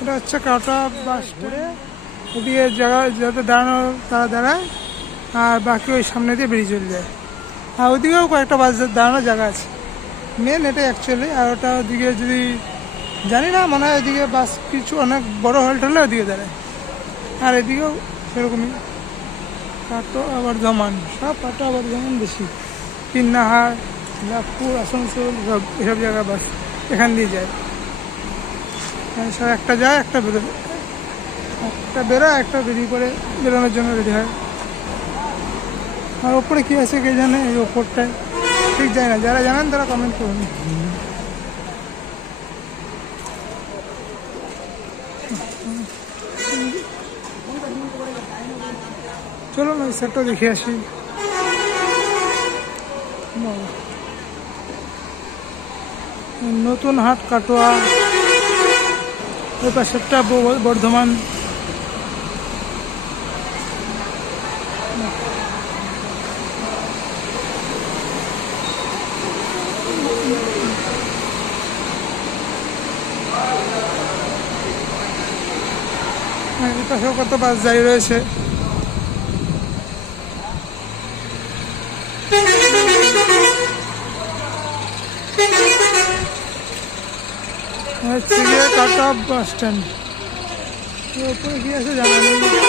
এটা হচ্ছে কাটোয়া বাস স্ট্যান্ডে, ওদিকে জায়গা যাতে দাঁড়ানো তারা দাঁড়ায়, আর বাকি ওই সামনে দিয়ে বেরিয়ে চলে যায়। আর ওদিকেও কয়েকটা বাস দাঁড়ানোর জায়গা আছে, মেন এটাই অ্যাকচুয়ালি। আর ওটা ওদিকে যদি জানি না, মনে হয় ওদিকে বাস কিছু অনেক বড় হল্ট হলে ওদিকে দাঁড়ায়। আর এদিকেও সেরকমই, কাটোয়া বর্ধমান, সব কাটোয়া বর্ধমান বেশি, কিন্নাহার, লাভপুর, আসানসোল, সব এসব জায়গায় বাস এখান দিয়ে যায়। সব একটা যায় একটা বেরোয়, একটা বেরোয় একটা বেরিয়ে করে বেরোনোর জন্য রেডি হয়। আর ওপরে কী আছে কে জানে, এই ওপরটায় ঠিক যায় না, যারা জানেন তারা কমেন্ট করুন। চলো না, ওই সাইডটা দেখে আসি। নতুন হাট কাটোয়া, ওই পাশেরটা বর্ধমান। এই পাশেও কত বাস যাই রয়েছে। হচ্ছে গিয়ে কাটোয়া বাস স্ট্যান্ড, ওপরে কি আছে জানা নেই।